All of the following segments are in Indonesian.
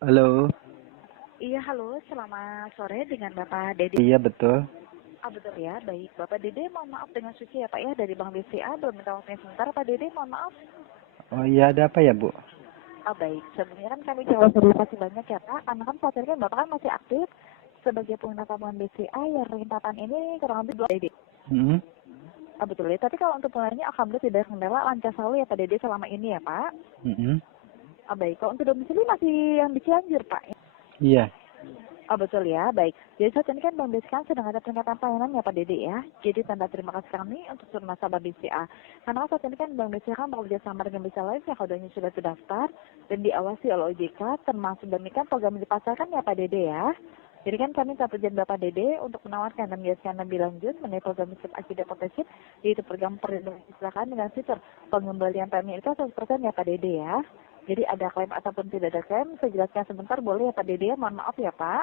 Halo, Iya, halo, selamat sore dengan Bapak Dede. iya betul. Ah, betul ya, baik. Bapak Dede, mohon maaf dengan suci ya Pak ya, dari Bank BCA, belum minta waktunya sebentar Pak Dede, mohon maaf. Oh iya, ada apa ya, Bu? Ah, baik. Sebelumnya kan kami jawab terima kasih banyak ya Pak, karena kan saat ini kan Bapak kan masih aktif sebagai pengguna tabungan BCA yang ringkapan ini kurang lebih 2 Dede. Hmm, Ah, betul ya, tapi kalau untuk penggunanya alhamdulillah tidak ada kendala, lancar selalu ya Pak Dede selama ini ya Pak. hmm, Ah, baik. Kalau untuk domisili masih yang di Cianjur Pak. iya. Oh betul ya, baik. Jadi saat ini kan Bank BCA sedang ada peningkatan pelayanan ya Pak Dede ya. Jadi tanda terima kasih kami untuk seluruh nasabah BCA. Karena saat ini kan Bank BCA kan bekerja sama dengan BCA Live yang kodenya sudah terdaftar dan diawasi oleh OJK, termasuk demikian program yang dipasarkan ya Pak Dede ya. Jadi kan kami minta perjanjian Bapak Dede untuk menawarkan dan menjelaskan lebih lanjut mengenai program Misep Akida Protection, yaitu program perlindungan kecelakaan dengan fitur pengembalian premi itu 100% ya Pak Dede ya. Jadi ada klaim ataupun tidak ada klaim, saya jelaskan sebentar boleh ya Pak Dede, mohon maaf ya Pak.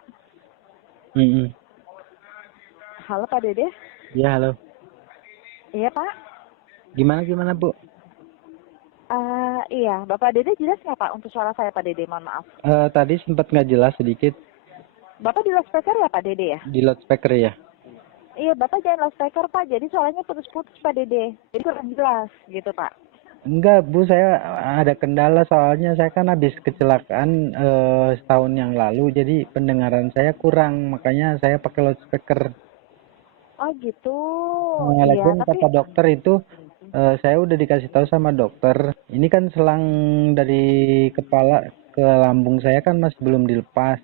Hmm, Halo Pak Dede? iya halo. Iya Pak? Gimana Bu? Iya, Bapak Dede jelas nggak Pak untuk suara saya Pak Dede, mohon maaf. Tadi sempat nggak jelas sedikit Bapak di loudspeaker ya Pak Dede ya? di loudspeaker ya. Iya, Bapak jangan loudspeaker Pak, jadi suaranya putus-putus Pak Dede. Jadi kurang jelas gitu Pak. Enggak Bu, saya ada kendala soalnya saya kan habis kecelakaan setahun yang lalu, jadi pendengaran saya kurang, makanya saya pakai loudspeaker. Oh gitu, iya Lagian tapi kata dokter itu saya udah dikasih tahu sama dokter. Ini kan selang dari kepala ke lambung saya kan masih belum dilepas.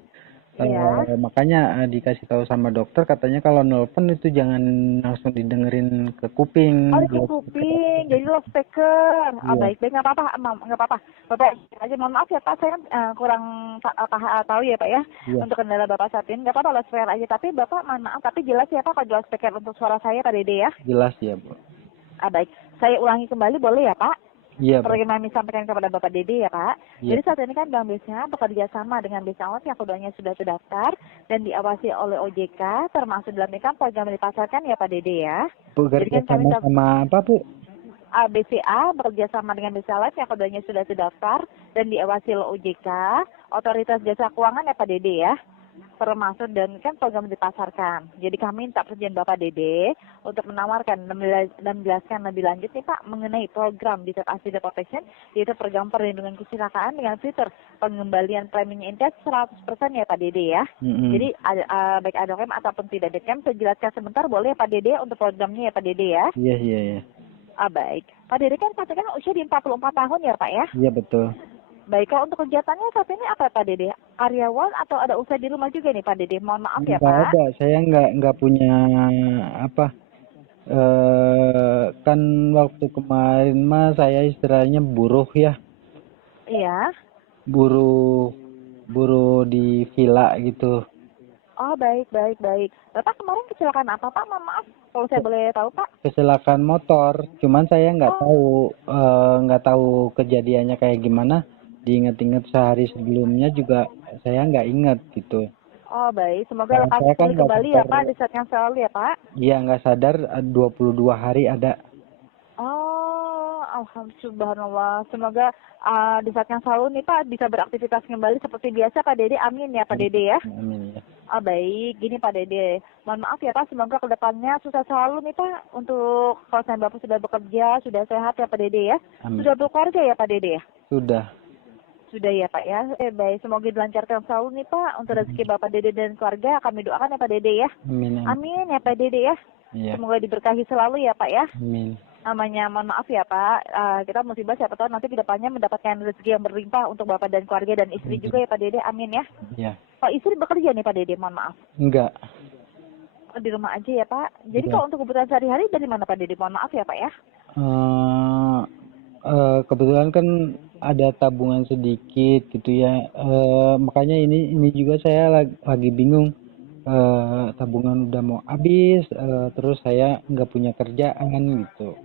iya. Makanya dikasih tahu sama dokter katanya kalau nelpon itu jangan langsung didengerin ke kuping. Oh di kuping, jadi loudspeaker. Oh Iya, baik-baik, nggak apa-apa, nggak apa-apa. Bapak aja mohon maaf ya Pak, saya kan kurang tahu ya Pak ya iya, untuk kendala Bapak saat ini. Nggak apa-apa loudspeaker aja, tapi Bapak mohon maaf, tapi jelas ya Pak kalau loudspeaker untuk suara saya Pak Dede ya. jelas ya Bu. Ah baik, saya ulangi kembali boleh ya Pak? Iya Bu. Seperti yang kami sampaikan kepada Bapak Dede ya Pak. Iya. Jadi saat ini kan Bank BCA bekerja sama dengan BCA Awat yang keduanya sudah terdaftar dan diawasi oleh OJK, termasuk dalam ini kan program yang dipasarkan ya Pak Dede ya. Bu Jadi kerja kan kami sama sama apa Bu? BCA bekerja sama dengan BCA Life yang keduanya sudah terdaftar dan diawasi oleh OJK, Otoritas Jasa Keuangan ya Pak Dede ya, termasuk dan kan program dipasarkan. Jadi kami minta persetujuan Bapak Dede untuk menawarkan dan menjelaskan lebih lanjut nih Pak mengenai program di Accident Protection, yaitu program perlindungan kecelakaan dengan fitur pengembalian preminya indes 100% ya Pak Dede ya. Mm-mm. Jadi baik ada klaim ataupun tidak ada klaim, saya jelaskan sebentar boleh ya Pak Dede untuk programnya ya Pak Dede ya. Iya iya iya. Baik. Pak Dede kan katanya kan usia di 44 tahun ya Pak ya? Iya betul. Baik, kalau untuk kegiatannya saat ini apa Pak Dede? Karyawan atau ada usaha di rumah juga nih Pak Dede? Mohon maaf ya Enggak Pak. ada, saya nggak punya apa. Kan waktu kemarin mah saya istilahnya buruh ya, Iya. buruh buruh di villa gitu. Oh baik, baik, baik. Bapak kemarin kecelakaan apa Pak? Mohon maaf kalau saya boleh tahu Pak. Kecelakaan motor, cuman saya Oh, nggak tahu kejadiannya kayak gimana. Diingat-ingat sehari sebelumnya juga saya nggak ingat gitu. oh baik. Semoga lekas Saya kan pulih nggak kembali ya sadar, Pak di saat yang selalu ya Pak. iya nggak sadar 22 hari ada. Oh, alhamdulillah, subhanallah. Semoga di saat yang selalu nih Pak bisa beraktivitas kembali seperti biasa Pak Dede. Amin ya Pak Dede ya. Amin ya. Baik, gini Pak Dede. Mohon maaf ya Pak, semoga kedepannya sukses selalu nih Pak untuk kalau saya Bapak sudah bekerja, sudah sehat ya Pak Dede ya. Amin. Sudah berkeluarga ya Pak Dede ya? Sudah. Sudah ya Pak ya. Baik, semoga dilancarkan selalu nih Pak untuk rezeki Bapak Dede dan keluarga. Kami doakan ya Pak Dede ya. Amin. Amin. Amin ya Pak Dede ya. Iya. Semoga diberkahi selalu ya Pak ya. Amin. Namanya mohon maaf ya Pak, kita musibah siapa tahu nanti kedepannya mendapatkan rezeki yang berlimpah untuk Bapak dan keluarga dan istri juga ya Pak Dede. Amin ya. Iya. Pak istri bekerja nih Pak Dede, mohon maaf. Enggak. Oh, di rumah aja ya Pak. Jadi Iya. kalau untuk kebutuhan sehari-hari dari mana Pak Dede? Mohon maaf ya Pak ya. Eh, Kebetulan kan ada tabungan sedikit gitu ya. Makanya ini juga saya lagi bingung. Tabungan udah mau habis, terus saya nggak punya kerjaan gitu.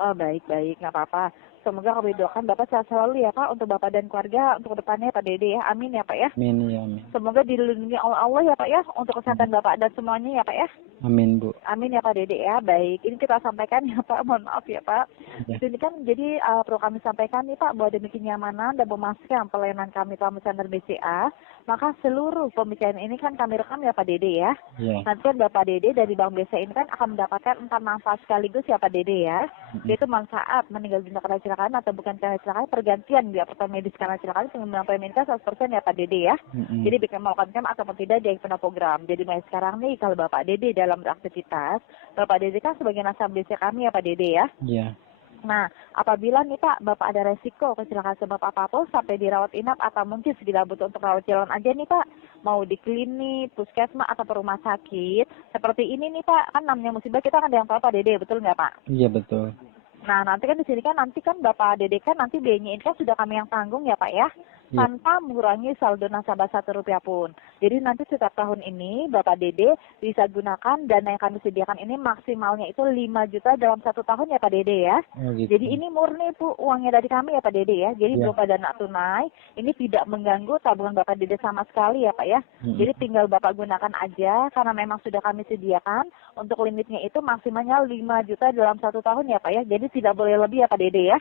Oh baik-baik, nggak apa-apa. Semoga kami doakan Bapak sehat selalu ya Pak untuk Bapak dan keluarga untuk depannya Pak Dede ya. Amin ya Pak ya. Amin ya, amin. Semoga dilindungi oleh Allah ya Pak ya untuk kesehatan Bapak dan semuanya ya Pak ya. Amin, Bu. Amin ya Pak Dede ya. Baik, ini kita sampaikan ya Pak. Mohon maaf ya Pak. Di Ya. sini kan jadi perlu kami sampaikan nih Pak bahwa demi kenyamanan dan memastikan pelayanan kami Tamu Center BCA, maka seluruh pembicaraan ini kan kami rekam ya Pak Dede ya. Ya. Nanti kan Bapak Dede dari Bank BCA ini kan akan mendapatkan 4 manfaat sekaligus ya Pak Dede ya. Yaitu manfaat meninggal dunia karena kecelakaan atau bukan karena kecelakaan, pergantian biaya pertama medis karena kecelakaan, pengembangan premi 100% ya Pak Dede ya. Jadi bisa melakukan ataupun tidak dia penuh program. Jadi mulai sekarang nih kalau Bapak Dede dalam beraktivitas, Bapak Dede kan sebagai nasabah BCA kami ya Pak Dede ya. Iya. Nah, apabila nih Pak, Bapak ada resiko kecelakaan sebab apapun sampai dirawat inap atau mungkin bila butuh untuk rawat jalan aja nih Pak, mau di klinik, puskesmas atau rumah sakit, seperti ini nih Pak, kan namanya musibah kita kan ada yang tahu Pak Dede, betul nggak Pak? Iya, betul. Nah, nanti kan di sini kan nanti kan Bapak Dede kan nanti biayanya ini kan sudah kami yang tanggung ya Pak ya, tanpa mengurangi saldo nasabah Rp1 pun. Jadi nanti setiap tahun ini Bapak Dede bisa gunakan dana yang kami sediakan ini maksimalnya itu 5 juta dalam 1 tahun ya Pak Dede ya. Oh, gitu. Jadi ini murni Bu uangnya dari kami ya Pak Dede ya. Jadi Ya. berupa dana tunai, ini tidak mengganggu tabungan Bapak Dede sama sekali ya Pak ya. Jadi tinggal Bapak gunakan aja karena memang sudah kami sediakan untuk limitnya itu maksimalnya 5 juta dalam 1 tahun ya Pak ya. Jadi tidak boleh lebih ya Pak Dede ya.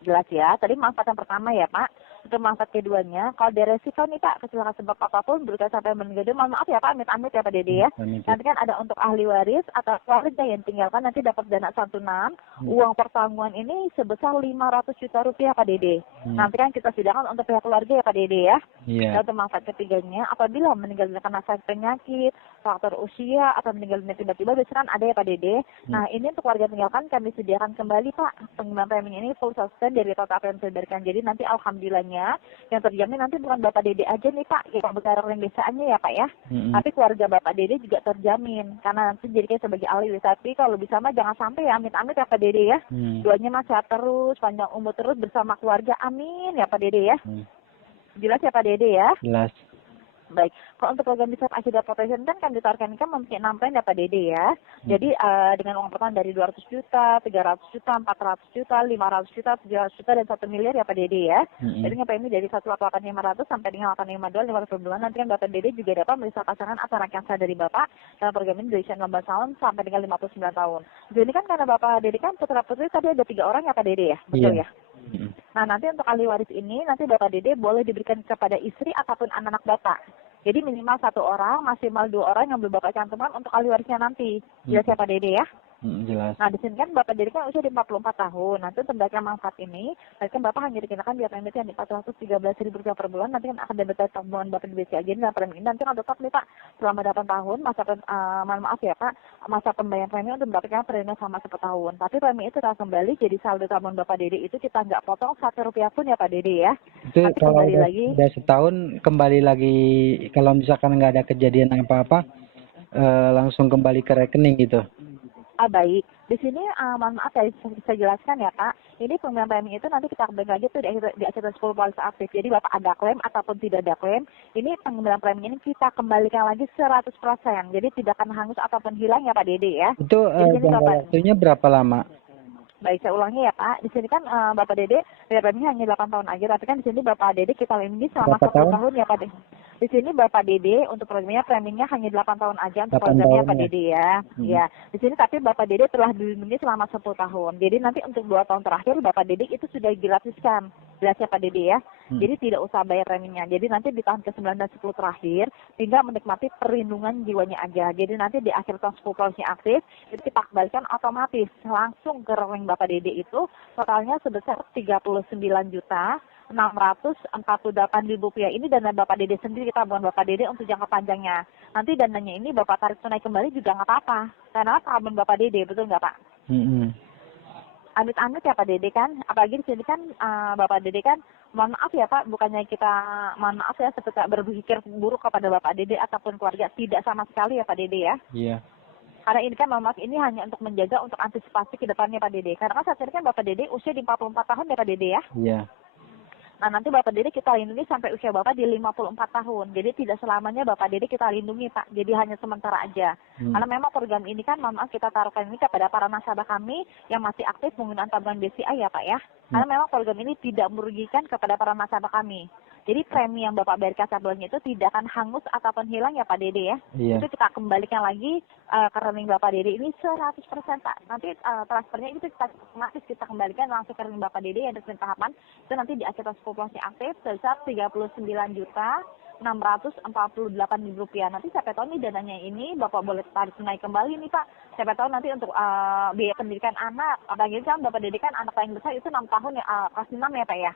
Jelas ya. Tadi manfaat yang pertama ya Pak. Untuk manfaat keduanya, kalau ada resiko nih Pak, kecelakaan sebab apapun, berkait sampai meninggal dunia, mohon maaf ya Pak, amit-amit ya Pak Dede ya. Nanti kan ada untuk ahli waris atau keluarga yang tinggalkan nanti dapat dana santunan, uang pertanggungan ini sebesar 500 juta rupiah Pak Dede. Nanti kan kita sediakan untuk pihak keluarga ya Pak Dede ya. Iya. Dan untuk manfaat ketiganya, apabila meninggal dunia karena sakit penyakit, faktor usia, atau meninggal dunia tiba-tiba, biasanya kan ada ya Pak Dede. Nah ini untuk keluarga tinggalkan kami sediakan kembali Pak, pengembang premi ini full sustain dari total apa yang saya berikan. Jadi nanti alhamdulillahnya yang terjamin nanti bukan Bapak Dede aja nih Pak, kayak besar yang biasanya ya Pak ya. Tapi keluarga Bapak Dede juga terjamin karena nanti jadinya sebagai ahli waris. Tapi kalau bisa mah jangan sampai ya amit-amit ya Pak Dede ya. Doanya mah sehat terus, panjang umur terus bersama keluarga. Amin ya Pak Dede ya. Jelas ya Pak Dede ya. Jelas. Baik, kalau untuk program bisa Asyida Protection kan kami ditawarkan kan mempunyai 6 plan ya Pak Dede ya. Jadi dengan uang pertama dari 200 juta, 300 juta, 400 juta, 500 juta, 700 juta, dan 1 miliar ya Pak Dede ya. Jadi premi dari 1,8500 sampai dengan 852, 500 per bulan. Nanti kan Bapak Dede juga dapat merisau pasangan atau anak yang sah dari Bapak dalam program ini dari usia 16 tahun sampai dengan 59 tahun. Jadi kan karena Bapak Dede kan putra putri tadi ada 3 orang ya Pak Dede ya, betul ya? Nah nanti untuk ahli waris ini nanti Bapak Dede boleh diberikan kepada istri ataupun anak-anak Bapak. Jadi minimal 1 orang, maksimal 2 orang yang belum Bapak cantumkan untuk ahli warisnya nanti. Jelas ya Pak Dede ya? Jelas. Nah di sini kan Bapak Dede kan usia di 44 tahun. Nanti untuk mendapatkan manfaat ini, nanti kan Bapak hanya dikenakan biaya premi yang di Rp413.000 per bulan. Nanti kan akan dapat tabungan Bapak di BCA. Jadi dalam premi ini nanti kan tetap nih Pak selama 8 tahun masa mohon maaf ya Pak, masa pembayaran premi untuk mendapatkan premi sama 10 tahun. Tapi premi itu akan kembali jadi saldo tabungan Bapak Dede itu kita nggak potong Rp1 pun ya Pak Dede ya. Itu Nanti kalau kembali lagi. udah setahun kembali lagi, kalau misalkan nggak ada kejadian apa-apa, langsung kembali ke rekening gitu. Baik. Di sini mohon maaf ya bisa jelaskan ya Pak. Ini pembelian premi itu nanti kita kembali lagi tuh di akhir 10 polis aktif. Jadi Bapak ada klaim ataupun tidak ada klaim, ini pengembalian premi ini kita kembalikan lagi 100%. Jadi tidak akan hangus ataupun hilang ya Pak Dede ya. Itu jangka waktunya berapa lama? Baik, saya ulangi ya Pak. Di sini kan Bapak Dede preminya hanya 8 tahun aja, tapi kan di sini Bapak Dede kita lindungi selama 10 tahun ya Pak Dede. Di sini Bapak Dede untuk programnya preminya hanya 8 tahun aja untuk programnya Pak Dede ya. Ya, di sini tapi Bapak Dede telah dilindungi selama 10 tahun. Jadi nanti untuk 2 tahun terakhir Bapak Dede itu sudah digratiskan. Jelas ya Pak Dede ya. Jadi tidak usah bayar preminya. Jadi nanti di tahun ke-9 dan 10 terakhir tinggal menikmati perlindungan jiwanya aja. Jadi nanti di akhir tahun 10 polisnya aktif, itu kita kembalikan otomatis langsung ke rekening Bapak Dede itu totalnya sebesar 39.648.000 rupiah. Ini dana Bapak Dede sendiri, kita tabungan Bapak Dede untuk jangka panjangnya. Nanti dananya ini Bapak tarik tunai kembali juga nggak apa-apa. Karena tabungan Bapak Dede, betul nggak Pak? Amit-amit ya Pak Dede kan, apalagi di sini kan Bapak Dede kan, mohon maaf ya Pak, bukannya kita mohon maaf ya seperti berpikir buruk kepada Bapak Dede ataupun keluarga, tidak sama sekali ya Pak Dede ya. Iya. Karena ini kan mohon maaf ini hanya untuk menjaga untuk antisipasi ke depannya Pak Dede. Karena kan saat ini kan Bapak Dede usia di 44 tahun ya Pak Dede ya. Iya. Nah, nanti Bapak Dede kita lindungi sampai usia Bapak di 54 tahun. Jadi tidak selamanya Bapak Dede kita lindungi, Pak. Jadi hanya sementara aja. Karena memang program ini kan, mohon maaf, kita taruhkan ini kepada para nasabah kami yang masih aktif menggunakan tabungan BCA ya, Pak ya. Karena memang program ini tidak merugikan kepada para nasabah kami. Jadi premi yang Bapak bayarkan setiap bulannya itu tidak akan hangus ataupun hilang ya Pak Dede ya. Iya. Itu kita kembalikan lagi ke rekening Bapak Dede ini 100% Pak. Nanti transfernya itu kita otomatis kita kembalikan langsung ke rekening Bapak Dede yang dengan tahapan itu nanti di akhir populasi aktif sebesar 39.648.000 rupiah. Nanti siapa tahu nih dananya ini Bapak boleh tarik tunai kembali nih Pak. Siapa tahu nanti untuk biaya pendidikan anak, apalagi kan Bapak Dede kan anak paling besar itu 6 tahun ya, kelas 6 ya Pak ya.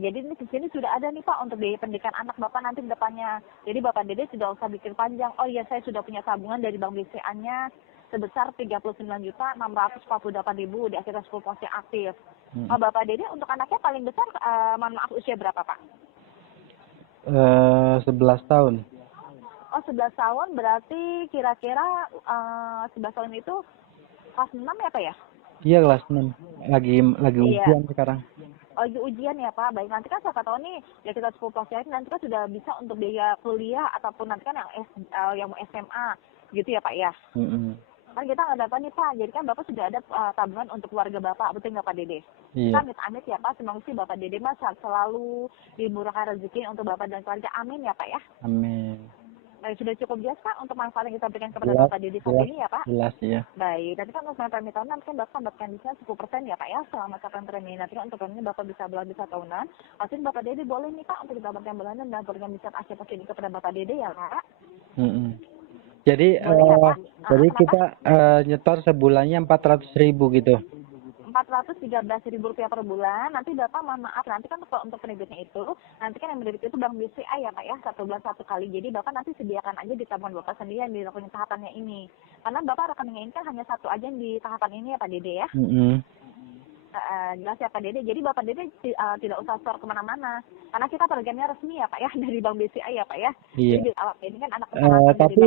Jadi ini di sini sudah ada nih Pak untuk biaya pendidikan anak Bapak nanti ke depannya. Jadi Bapak Dede tidak usah bikin panjang. Oh iya saya sudah punya tabungan dari Bank BCA-nya sebesar 39.648.000 di akhir 10 pos yang aktif. Bapak Dede untuk anaknya paling besar mohon maaf usia berapa Pak? 11 tahun. Oh 11 tahun berarti kira-kira 11 tahun itu kelas 6 ya Pak ya? Iya kelas 6. Lagi ujian sekarang. Oh, ujian ya Pak. Baik, nanti kan siapa tahu nih ya kita 10 pos nanti kan sudah bisa untuk biaya kuliah ataupun nanti kan yang SMA gitu ya Pak ya. Kan kita nggak dapat nih Pak. Jadi kan Bapak sudah ada tabungan untuk keluarga Bapak, betul nggak Pak Dede? Iya. Kita amit-amit ya Pak. Semoga sih Bapak Dede mas selalu dimurahkan rezeki untuk Bapak dan keluarga. Amin ya Pak ya. Amin. Baik, sudah cukup jelas Pak untuk manfaat yang kita berikan kepada Bapak Dede saat ini ya Pak? Jelas ya. Baik, nanti kan untuk premi tahunan nanti kan Bapak mendapatkan bisa 10% ya Pak ya selama kapan premi. Nanti kan untuk premi Bapak bisa bulan bisa tahunan. Pasti Bapak Dede boleh nih Pak untuk didapatkan bulanan dan program bisa akhir ini kepada Bapak Dede ya Pak. Jadi boleh, jadi kita nyetor sebulannya 400.000 gitu. 413.000 rupiah per bulan. Nanti Bapak mohon maaf nanti kan kalau untuk penerbitnya itu nanti kan yang menerbit itu Bank BCA ya Pak ya 1 bulan 1 kali. Jadi Bapak nanti sediakan aja di tabungan Bapak sendiri yang di rekening tahapannya ini. Karena Bapak rekeningnya ini kan hanya satu aja yang di tahapan ini ya Pak Dede ya. Jelas ya Pak Dede. Jadi Bapak Dede tidak usah store kemana-mana. Karena kita programnya resmi ya Pak ya dari Bank BCA ya Pak ya. Iya. Jadi ini kan anak tapi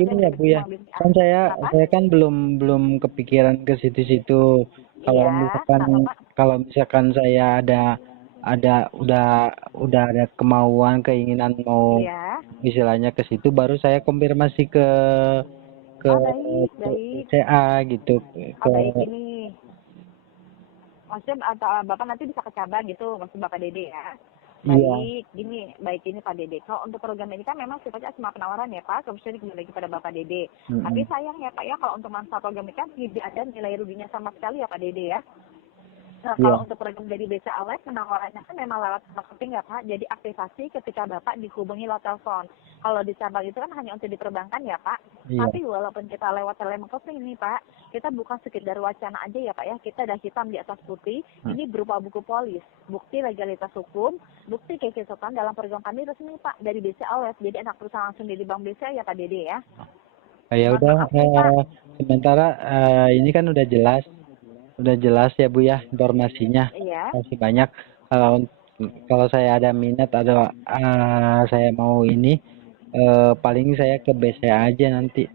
gini ya Bu ya. Kan saya kan belum kepikiran ke situ-situ. Kalau misalkan saya udah ada kemauan keinginan mau istilahnya ke situ baru saya konfirmasi ke BCA gitu. Baik ini. Maksudnya Bapak nanti bisa ke cabang gitu maksud Bapak Dede ya. Baik, gini, baik ini Pak Dede. Kalau untuk program ini kan memang sifatnya cuma penawaran ya Pak, kemudian kembali lagi pada Bapak Dede. Tapi sayang ya Pak ya, kalau untuk manfaat program ini kan tidak ada nilai ruginya sama sekali ya Pak Dede ya. Nah, kalau untuk program dari BCA Live, penawarannya kan memang lewat marketing ya Pak. Jadi aktivasi ketika Bapak dihubungi lewat telepon. Kalau di cabang itu kan hanya untuk di perbankan ya Pak. Tapi walaupun kita lewat telemarketing nih Pak, kita bukan sekedar wacana aja ya Pak ya. Kita ada hitam di atas putih. Ini berupa buku polis, bukti legalitas hukum, bukti keikutsertaan dalam program kami resmi Pak dari BCA Live. Jadi anak perusahaan langsung dari Bank BCA ya Pak Dede ya. Ya udah, sementara ini kan udah jelas ya Bu ya informasinya. Masih banyak. Kalau saya ada minat atau saya mau ini paling saya ke BCA aja nanti.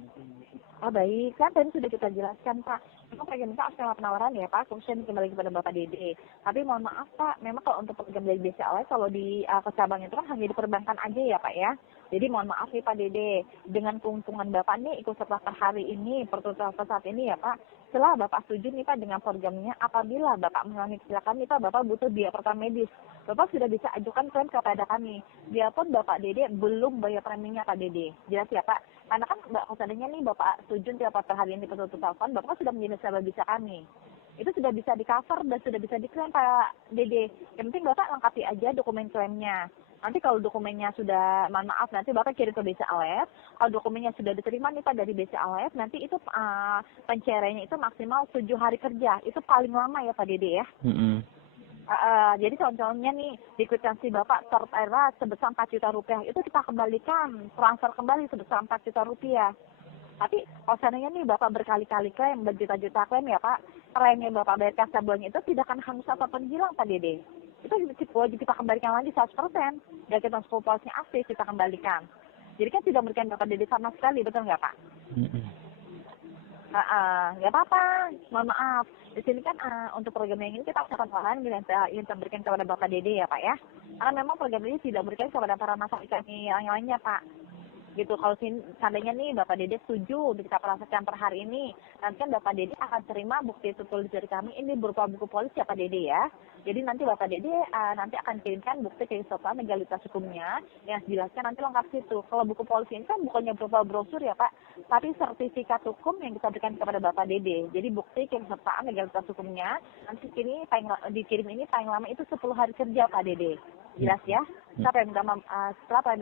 Oh baik, kan tadi sudah kita jelaskan Pak. Memang program kita skema penawaran ya Pak, kemudian kembali kepada Bapak Dede. Tapi mohon maaf Pak, memang kalau untuk program dari BCA Live, kalau di cabang itu kan hanya di perbankan aja ya Pak ya. Jadi mohon maaf nih Pak Dede, dengan keuntungan Bapak nih ikut serta per hari ini, per saat ini ya Pak. Setelah Bapak setuju nih Pak dengan programnya, apabila Bapak mengalami kecelakaan nih Pak, Bapak butuh biaya pertama medis. Bapak sudah bisa ajukan klaim kepada kami. Biarpun Bapak Dede belum bayar preminya Pak Dede. Jelas ya Pak? Karena kan seandainya nih Bapak setuju tiap per hari ini penutup telepon, Bapak sudah menjadi nasabah bisa kami. Itu sudah bisa di cover dan sudah bisa diklaim Pak Dede. Yang penting Bapak lengkapi aja dokumen klaimnya. Nanti kalau dokumennya sudah, mohon maaf, nanti Bapak kirim ke BCA Live. Kalau dokumennya sudah diterima nih Pak dari BCA Live, nanti itu pencairannya itu maksimal 7 hari kerja. Itu paling lama ya Pak Dede ya. Jadi contohnya nih di kwitansi Bapak tertera sebesar 4 juta rupiah itu kita kembalikan, transfer kembali sebesar 4 juta rupiah. Tapi kalau seandainya nih Bapak berkali-kali klaim, berjuta-juta klaim ya Pak, klaim yang Bapak bayarkan sebulannya itu tidak akan hangus ataupun hilang Pak Dede. Itu wajib kita kembalikan lagi 100%. Dan kita 10 polsnya aktif kita kembalikan. Jadi kan tidak memberikan Bapak Dede sama sekali, betul nggak Pak? Nggak apa-apa, mohon maaf. Di sini kan untuk program yang ini kita akan lahan ingin kita berikan kepada Bapak Dede ya Pak ya. Karena memang program ini tidak berikan kepada para masyarakat kami yang lainnya Pak. Gitu, kalau seandainya nih Bapak Dede setuju untuk kita praseskan per hari ini, nanti kan Bapak Dede akan terima bukti tertulis dari kami ini berupa buku polis ya Pak Dede ya. Jadi nanti Bapak Dede nanti akan kirimkan bukti keislaman legalitas hukumnya yang dijelaskan nanti lengkap situ. Kalau buku polis ini kan bukannya berupa brosur ya Pak, tapi sertifikat hukum yang kita berikan kepada Bapak Dede. Jadi bukti keikutsertaan legalitas hukumnya nanti dikirim ini paling lama itu 10 hari kerja Pak Dede. Jelas ya? Setelah yang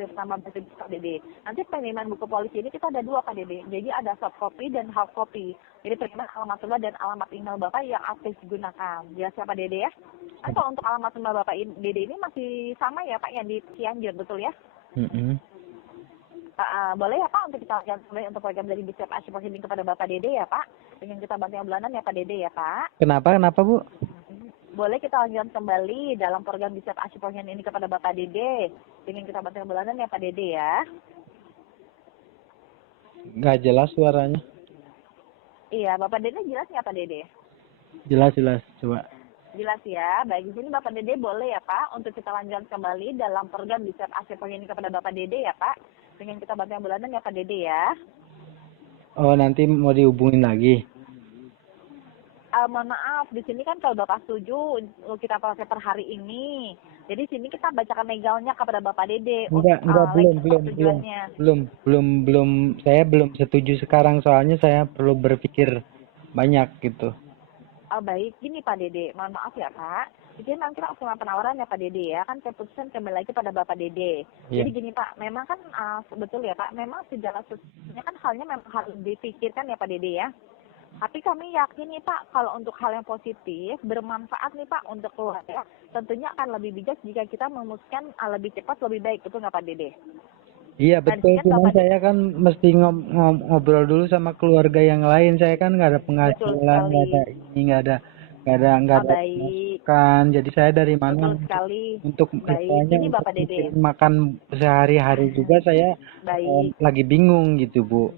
pertama berarti Pak Dede. Nanti pengiriman buku polisi ini kita ada 2 Pak Dede. Jadi ada soft copy dan hard copy. Jadi pengiriman alamat rumah dan alamat email Bapak yang aktif digunakan. Jelas ya Pak Dede ya? Kan kalau untuk alamat rumah Bapak Dede ini masih sama ya Pak yang di Cianjur, betul ya? Boleh ya Pak untuk kita lanjutkan untuk program dari BCF Asyik ini kepada Bapak Dede ya Pak. Dengan kita bantu yang bulanan ya Pak Dede ya Pak. Kenapa Bu? Boleh kita lanjutkan kembali dalam program BCF Asyik ini kepada Bapak Dede. Dengan kita bantu yang bulanan ya Pak Dede ya. Nggak jelas suaranya. Iya, Bapak Dede jelas nggak Pak Dede? Jelas, coba. Jelas ya. Baik, di sini Bapak Dede boleh ya Pak untuk kita lanjutkan kembali dalam program BCF Asyik ini kepada Bapak Dede ya Pak. Dengan kita bantu yang bulanan ya Pak Dede ya. Oh, nanti mau dihubungin lagi. Mohon maaf, di sini kan kalau Bapak setuju kita proses per hari ini. Jadi sini kita bacakan legalnya kepada Bapak Dede. Enggak, belum. Saya belum setuju sekarang soalnya saya perlu berpikir banyak gitu. Baik, gini Pak Dede, mohon maaf ya Pak. Jadi nanti langsung penawaran ya Pak Dede ya, kan keputusan kembali lagi pada Bapak Dede. Yeah. Jadi gini Pak, memang kan betul ya Pak, memang segala sesuatunya kan halnya memang harus dipikirkan ya Pak Dede ya. Tapi kami yakin nih Pak, kalau untuk hal yang positif, bermanfaat nih Pak untuk keluarga, tentunya akan lebih bijak jika kita memutuskan lebih cepat, lebih baik, betul nggak Pak Dede? Iya betul, cuman saya kan mesti ngobrol dulu sama keluarga yang lain. Saya kan nggak ada penghasilan, nggak ada ini, nggak ada masukan. Jadi saya dari mana untuk misalnya makan sehari-hari juga saya lagi bingung gitu Bu.